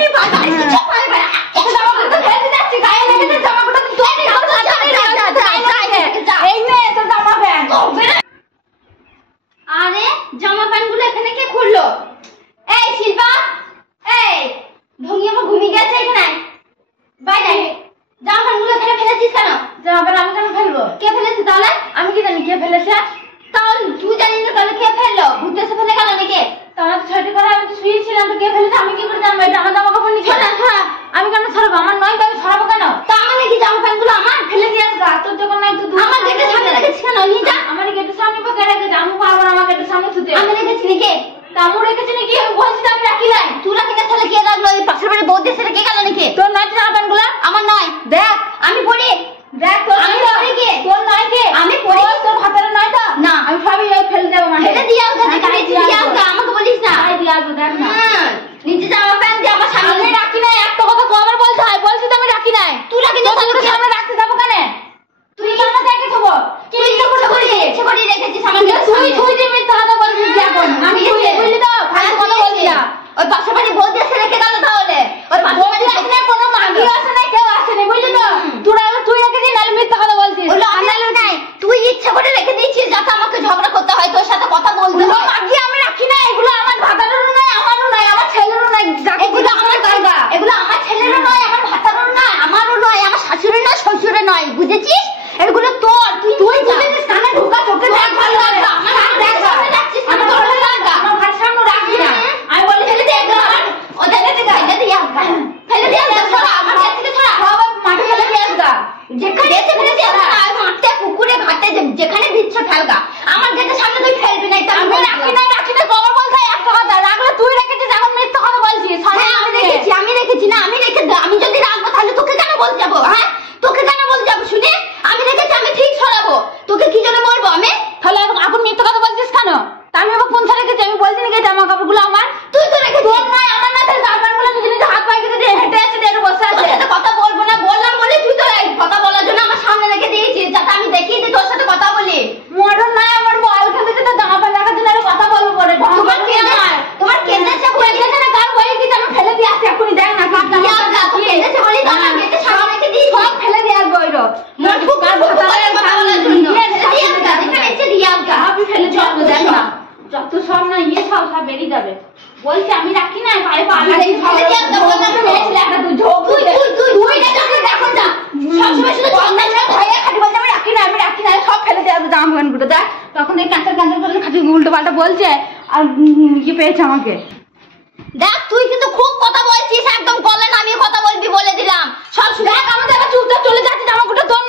এখনই বাজা কিছু পারে না এটা জামাগুলো ফেলে যাচ্ছে গায়ে লেগেছে জামাগুলো তুই এই নে তো জামা প্যান্ট আরে জামা প্যান্টগুলো এখানে কে খুললো এই শিল্পা এই ঢঙ্গি আমার ঘুমিয়ে গেছে এখানে বাইরে জামা প্যান্টগুলো এখানে ফেলেছিস কেন জামা প্যান্ট আমি কেন ফেলবো কে ফেলেছে তাহলে আমি কি জানি কে ফেলেছে তাহলে তুই জানিস না তাহলে কে ফেললো ঘুরতে এসে ফেলে গেল নাকি তাহলে ছুটি করে আমি তো শুয়েছিলাম তো কে ফেলেছে আমি কি করে জানবো এটা আমার জামা কাপড় নিয়ে ছড়া আমি কেন ছড়াবো আমার নয় তো আমি ছড়াবো কেন তা মানে কি জামা প্যান্টগুলো আমার ফেলে দিয়ে আসবা তোর যখন নাই তো আমার গেটের সামনে রেখেছিস কেন নিয়ে যা আমার গেটের সামনে পা রেখেছে আমি পারবো না আমার গেটের সামনে ছুতে আমি রেখেছি নাকি তা আমি রেখেছি নাকি আমি বলছি আমি রাখি নাই তুই রাখি না তাহলে কে রাখলো এই পাশের বাড়ি বউ দেশে রেখে গেল নাকি তোর নয় জামা প্যান্টগুলো আমার নয় দেখ আমি পরি দেখ তোর আমি পরি কি তোর নয় কি আমি পরি তোর হাতের নয় তো না আমি সবই ফেলে দেব মানে ফেলে দিয়ে আসো গাড়ি দিয়ে আসো আমাকে বলিস না গাড়ি দিয়ে আসো দেখ না নিচে জামা প্যান্ট দিয়ে আমার সামনে আমি রাখি নাই একটা কথা কবার বলতে হয় বলছিস তো আমি রাখি নাই তুই রাখি না তোর সামনে রাখতে যাব কেন তুই কেন দেখে থব কি ইচ্ছা করে রেখেছিস আমার তুই যে মিথ্যা কথা বলছিস এখন আমি বুঝলি তো ভালো কথা বলছিস না ওই পাশের বাড়ি বউ দেশে রেখে গেল তাহলে ওই পাশের বাড়ি আসে না কোনো মাগি আসে না কেউ আসে না বুঝলি তো তুই রেখেছিস নালে মিথ্যা কথা বলছিস ওই আনালো নাই তুই ইচ্ছা করে রেখে দিয়েছিস যাতে আমাকে ঝগড়া করতে হয় তোর সাথে কথা বলতে হয় মাগি আমি রাখি না এগুলো আমার ভাতারও নয় আমারও নয় আমার ছেলেরও নয় এগুলো আমার জায়গা এগুলো আমার ছেলেরও নয় আমার ভাতারও নয় আমারও নয় আমার শাশুড়ি নয় শ্বশুরের নয় বুঝেছিস এগুলো তোর তুই বুঝেছিস কানে ঢোকা চোখে দেখ ভালো লাগে আমার হাত দেখ সামনে যাচ্ছিস আমি তোর লাগা আমার হাত সামনে রাখবি না আমি বলি ফেলে দে একদম আমার ওদের কাছে গাইলে দিয়ে আসবা ফেলে দিয়ে ছড়া আমার কাছ থেকে ছড়া বাবা মাটি ফেলে দিয়ে আসবা যেখানে ফেলে দিয়ে আসবা মাঠে পুকুরে ঘাটে যেখানে দিচ্ছ ফেলগা আমার গেটের সামনে তুই ফেলবি না এটা আমি রাখি না কবর বলতে একটা কথা রাখলে তুই রেখেছিস এখন মিথ্যা কথা বলছিস হ্যাঁ আমি রেখেছি না আমি যদি রাখবো তাহলে তোকে কেন বলতে যাবো হ্যাঁ তোকে কেন বলতে যাবো শুনে আমি রেখেছি আমি ঠিক ছড়াবো তোকে কি জন্য বলবো আমি তাহলে এখন মিথ্যা কথা বলছিস কেন আমি আবার কোন ছেড়ে রেখেছি আমি বলছি নাকি জামা কাপড়গুলো আমার তুই তো রেখেছিস তোর নয় আমার না তাহলে জামাগুলো নিজে হাত পায়ে কেটে হেঁটে আছে দিয়ে বসে আছে তোর সাথে কথা বলবো না বললাম বলে তুই তো কথা বলার জন্য আমার সামনে রেখে দিয়েছিস যাতে আমি দেখিয়ে দিই তোর সাথে কথা বলি মরণ নাই আমার বল খেলতে তো জামা প্যান্ট রাখার জন্য আরো কথা বলবো পরে তোমার কেঁদেছে বলেছে না কার বলে কি আমি ফেলে দিয়ে আসি এখনই দেখ না কাট না কেঁদেছে বলি তো আমার গেটে সামনে রেখে দিই সব ফেলে দিয়ে আসবো ওইরো মোটকু কার কথা বলার জন্য এখানে এসে দিয়ে আসগা আপনি ফেলে যাবো দেখ না যত সব না সব বেরিয়ে যাবে বলছি আমি রাখি না পায়ে পা লাগিয়ে ফেলে দিয়ে আসবো বলনা মেয়েছিল একটা তুই ঝোপ তুই দেখো দেখো যা সব সময় শুধু ঝগড়া ভয়ে খালি বলতে আমি রাখি না সব ফেলে দিয়ে আসবো জামা প্যান্টগুলো দেখ তখন এই কাঁচার করে খালি উল্টো পাল্টা বলছে আর কি পেয়েছে আমাকে দেখ তুই কিন্তু খুব কথা বলছিস একদম কলে নামিয়ে কথা বলবি বলে দিলাম সব দেখ আমাদের চুপচাপ চলে যাচ্ছিস জামাগুলো তোর